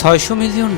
$600 million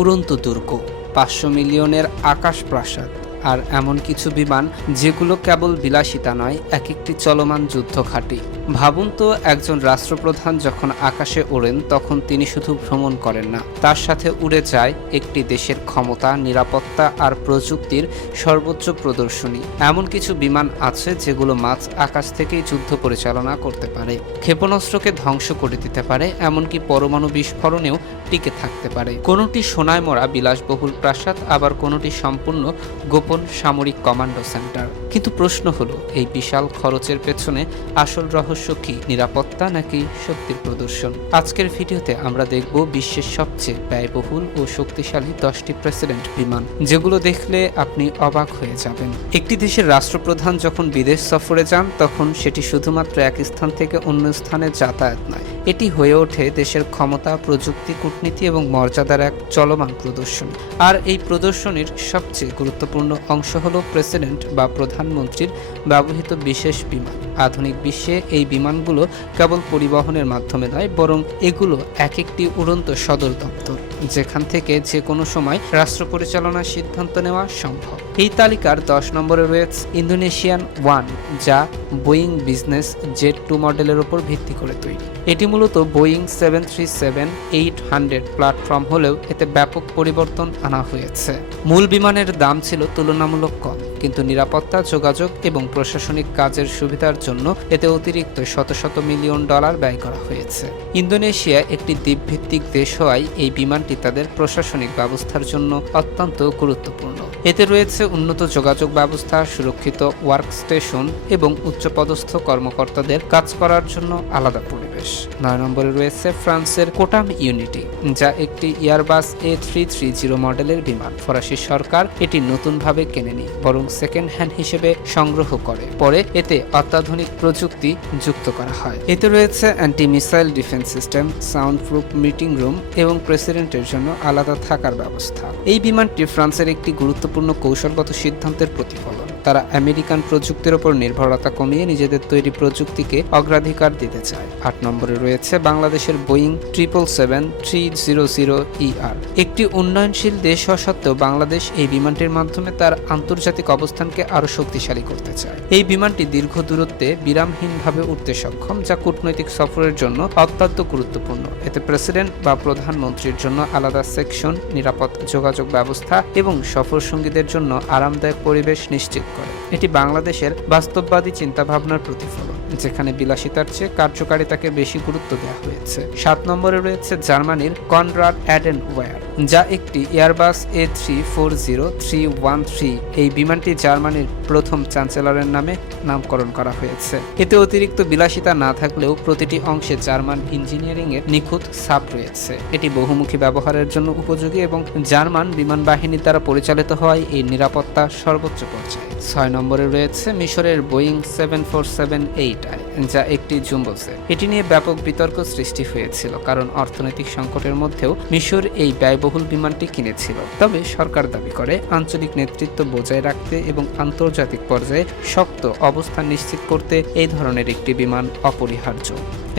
উড়ন্ত দুর্গ, 500 মিলিয়নের আকাশ প্রাসাদ আর এমন কিছু বিমান যেগুলো কেবল বিলাসিতা নয়, এক একটি চলমান যুদ্ধ ঘাঁটি। ভাবুন তো, একজন রাষ্ট্রপ্রধান যখন আকাশে ওড়েন তখন তিনি শুধু ভ্রমণ করেন না, তার সাথে উড়ে যায় একটি দেশের ক্ষমতা, নিরাপত্তা আর প্রযুক্তির সর্বোচ্চ প্রদর্শনী। এমন কিছু বিমান আছে যেগুলো মাঝ আকাশ থেকেই যুদ্ধ পরিচালনা করতে পারে, ক্ষেপণাস্ত্রকে ধ্বংস করে দিতে পারে, এমনকি পরমাণু বিস্ফোরণেও টিকে থাকতে পারে। কোনোটি সোনায় মোড়া বিলাসবহুল প্রাসাদ, আবার কোনোটি সম্পূর্ণ গোপন সামরিক কমান্ডো সেন্টার। কিন্তু প্রশ্ন হলো, এই বিশাল খরচের পেছনে আসল রহস্য কি? নিরাপত্তা নাকি শক্তির প্রদর্শন? আজকের ভিডিওতে আমরা দেখব বিশ্বের সবচেয়ে ব্যয়বহুল ও শক্তিশালী 10টি প্রেসিডেন্ট বিমান, যেগুলো দেখলে আপনি অবাক হয়ে যাবেন। একটি দেশের রাষ্ট্রপ্রধান যখন বিদেশ সফরে যান তখন সেটি শুধুমাত্র এক স্থান থেকে অন্য স্থানে যাতায়াত নয়, এটি হয়ে ওঠে দেশের ক্ষমতা, প্রযুক্তি, কূটনীতি এবং মর্যাদার এক চলমান প্রদর্শনী। আর এই প্রদর্শনীর সবচেয়ে গুরুত্বপূর্ণ অংশ হল প্রেসিডেন্ট বা প্রধানমন্ত্রীর ব্যবহৃত বিশেষ বিমান। আধুনিক বিশ্বে এই বিমানগুলো কেবল পরিবহনের মাধ্যমে নয়, বরং এগুলো এক একটি উড়ন্ত সদর দপ্তর, যেখান থেকে যে কোনো সময় রাষ্ট্র পরিচালনার সিদ্ধান্ত নেওয়া সম্ভব। এই তালিকার 10 নম্বরে রয়েছে ইন্দোনেশিয়ান ওয়ান, যা বোয়িং বিজনেস জেট 2 মডেলের উপর ভিত্তি করে তৈরি। এটি মূলত বোয়িং 737-800 প্ল্যাটফর্ম হলেও এতে ব্যাপক পরিবর্তন আনা হয়েছে। মূল বিমানের দাম ছিল তুলনামূলক কম, কিন্তু নিরাপত্তা, যোগাযোগ এবং প্রশাসনিক কাজের সুবিধার জন্য এতে অতিরিক্ত শত শত মিলিয়ন ডলার ব্যয় করা হয়েছে। ইন্দোনেশিয়া একটি দ্বীপভিত্তিক দেশ হওয়ায় এই বিমানটি তাদের প্রশাসনিক ব্যবস্থার জন্য অত্যন্ত গুরুত্বপূর্ণ। এতে রয়েছে উন্নত যোগাযোগ ব্যবস্থা, সুরক্ষিত ওয়ার্ক স্টেশন এবং উচ্চপদস্থ কর্মকর্তাদের কাজ করার জন্য আলাদা পরিবেশ। 9 নম্বরে রয়েছে ফ্রান্সের কোটাম ইউনিটি, যা একটি এয়ারবাস A330 মডেলের বিমান। ফরাসি সরকার এটি নতুনভাবে কেনেনি, বরং সেকেন্ড হ্যান্ড হিসেবে সংগ্রহ করে। পরে এতে অত্যাধুনিক প্রযুক্তি যুক্ত করা হয়। এতে রয়েছে anti missile defence system, sound proof meeting room এবং প্রেসিডেন্টের জন্য আলাদা থাকার ব্যবস্থা। এই বিমানটি ফ্রান্সের একটি গুরুত্বপূর্ণ কৌশলগত সিদ্ধান্তের প্রতিফলন। তারা আমেরিকান প্রযুক্তির উপর নির্ভরতা কমিয়ে নিজেদের তৈরি প্রযুক্তিকে অগ্রাধিকার দিতে চায়। 8 নম্বরে রয়েছে বাংলাদেশের বোয়িং 777-300ER। একটি উন্নয়নশীল দেশ হওয়া সত্ত্বেও বাংলাদেশ এই বিমানটির মাধ্যমে তার আন্তর্জাতিক অবস্থানকে আরও শক্তিশালী করতে চায়। এই বিমানটি দীর্ঘ দূরত্বে বিরামহীনভাবে উঠতে সক্ষম, যা কূটনৈতিক সফরের জন্য অত্যন্ত গুরুত্বপূর্ণ। এতে প্রেসিডেন্ট বা প্রধানমন্ত্রীর জন্য আলাদা সেকশন, নিরাপদ যোগাযোগ ব্যবস্থা এবং সফরসঙ্গীদের জন্য আরামদায়ক পরিবেশ নিশ্চিত করে। এটি বাংলাদেশের বাস্তববাদী চিন্তাভাবনার প্রতিফলন, যেখানে বিলাসিতার চেয়ে কার্যকারিতাকে বেশি গুরুত্ব দেওয়া হয়েছে। 7 নম্বরে রয়েছে জার্মানির কনরাড অ্যাডেনওয়্যার, যা একটি এয়ারবাস A340-313। এই বিমানটি জার্মানির প্রথম চ্যান্সেলরের নামে নামকরণ করা হয়েছে। এতে অতিরিক্ত বিলাসিতা না থাকলেও প্রতিটি অংশে জার্মান ইঞ্জিনিয়ারিং এর নিখুঁত ছাপ রয়েছে। এটি বহুমুখী ব্যবহারের জন্য উপযোগী এবং জার্মান বিমান বাহিনী দ্বারা পরিচালিত হওয়ায় এই নিরাপত্তা সর্বোচ্চ পর্যায়ে। 6 নম্বরে রয়েছে মিশরের বোয়িং 747-8, যা একটি জুম্বো জেট। এটি নিয়ে ব্যাপক বিতর্ক সৃষ্টি হয়েছিল, কারণ অর্থনৈতিক সংকটের মধ্যেও মিশর এই ব্যয়বহুল বিমানটি কিনেছিল। তবে সরকার দাবি করে আঞ্চলিক নেতৃত্ব বজায় রাখতে এবং আন্তর্জাতিক পর্যায়ে শক্ত অবস্থান নিশ্চিত করতে এই ধরনের একটি বিমান অপরিহার্য।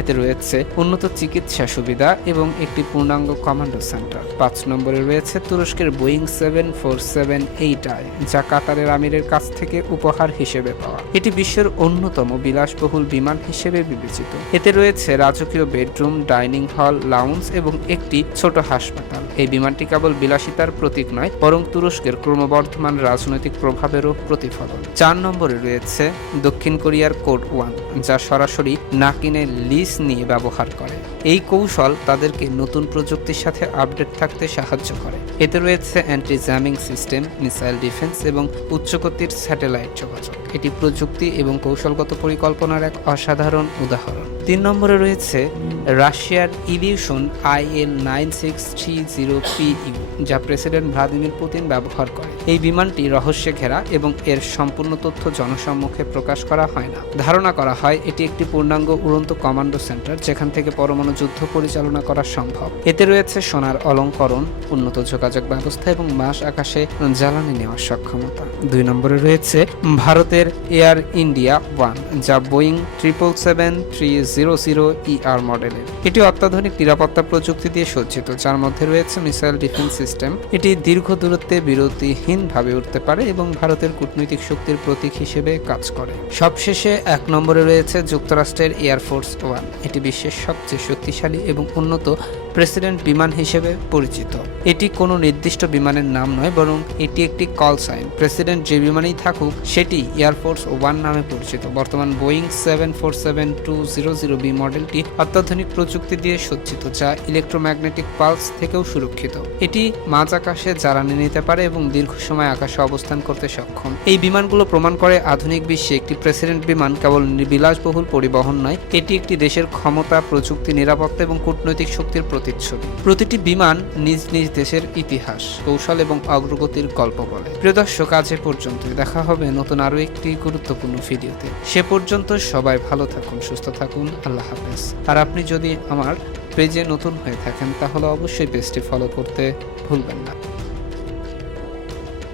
এতে রয়েছে উন্নত চিকিৎসা সুবিধা এবং একটি পূর্ণাঙ্গ কমান্ডো সেন্টার। 5 নম্বরে রয়েছে তুরস্কের বোয়িং 747-8, যা কাতারের আমিরের কাছ থেকে উপহার হিসেবে পাওয়া। এটি বিশ্বের অন্যতম বিলাসবহুল বিমান হিসেবে বিবেচিত। এতে রয়েছে রাজকীয় বেডরুম, ডাইনিং হল, লাউঞ্জ এবং একটি ছোট হাসপাতাল। এই বিমানটি কেবল বিলাসিতার প্রতীক নয়, বরং তুরস্কের ক্রমবর্ধমান রাজনৈতিক প্রভাবেরও প্রতিফলন। 4 নম্বরে রয়েছে দক্ষিণ কোরিয়ার কোড 1, যা সরাসরি না কিনে লিজ নিয়ে ব্যবহার করে। এই কৌশল তাদেরকে নতুন প্রযুক্তির সাথে আপডেট থাকতে সাহায্য করে। এতে রয়েছে anti jamming system, missile defence এবং উচ্চগতির স্যাটেলাইট যোগাযোগ। এটি প্রযুক্তি এবং কৌশলগত পরিকল্পনার এক অসাধারণ উদাহরণ। 3 নম্বরে রয়েছে রাশিয়ার ইলিউশন IL-9630PU, যা প্রেসিডেন্ট ভ্লাদিমির পুতিন ব্যবহার করে। এই বিমানটি রহস্যে ঘেরা এবং এর সম্পূর্ণ তথ্য জনসম্মুখে প্রকাশ করা হয় না। ধারণা করা হয় এটি একটি পূর্ণাঙ্গ উড়ন্ত কমান্ডো সেন্টার, যেখান থেকে পরমাণু যুদ্ধ পরিচালনা করা সম্ভব। এতে রয়েছে সোনার অলঙ্করণ, উন্নত যোগাযোগ ব্যবস্থা এবং মাস আকাশে জ্বালানি নেওয়ার সক্ষমতা। 2 নম্বরে রয়েছে ভারতের এয়ার ইন্ডিয়া 1, যা বোয়িং 777-300 AN-100ER মডেলের। এটি অত্যাধুনিক নিরাপত্তা প্রযুক্তি দিয়ে সজ্জিত, যার মধ্যে রয়েছে মিসাইল ডিফেন্স সিস্টেম। এটি দীর্ঘ দূরত্বে বিরতিহীনভাবে উঠতে পারে এবং ভারতের কূটনৈতিক শক্তির প্রতীক হিসেবে কাজ করে। সবশেষে 1 নম্বরে রয়েছে যুক্তরাষ্ট্রের এয়ারফোর্স ওয়ান। এটি বিশ্বের সবচেয়ে শক্তিশালী এবং উন্নত প্রেসিডেন্ট বিমান হিসেবে পরিচিত। এটি কোনো নির্দিষ্ট বিমানের নাম নয়, বরং এটি একটি কল সাইন। প্রেসিডেন্ট যে বিমানেই থাকুক সেটি এয়ারফোর্স ওয়ান নামে পরিচিত। বর্তমান বোয়িং 747-200B মডেলটি অত্যাধুনিক প্রযুক্তি দিয়ে সজ্জিত, যা ইলেকট্রোম্যাগনেটিক পালস থেকেও সুরক্ষিত। এটি মাঝ আকাশে জ্বালানি নিতে পারে এবং দীর্ঘ সময় আকাশে অবস্থান করতে সক্ষম। এই বিমানগুলো প্রমাণ করে আধুনিক বিশ্বে একটি প্রেসিডেন্ট বিমান কেবল বিলাসবহুল পরিবহন নয়, এটি একটি দেশের ক্ষমতা, প্রযুক্তি, নিরাপত্তা এবং কূটনৈতিক শক্তির প্রতিচ্ছবি। প্রতিটি বিমান নিজ নিজ দেশের ইতিহাস, কৌশল এবং অগ্রগতির গল্প বলে। প্রিয় দর্শক, আজ এ পর্যন্তই। দেখা হবে নতুন আরও একটি গুরুত্বপূর্ণ ভিডিওতে। সে পর্যন্ত সবাই ভালো থাকুন, সুস্থ থাকুন। আল্লাহ হাফেজ। আর আপনি যদি আমার পেজে নতুন হয়ে থাকেন তাহলে অবশ্যই পেজটি ফলো করতে ভুলবেন না।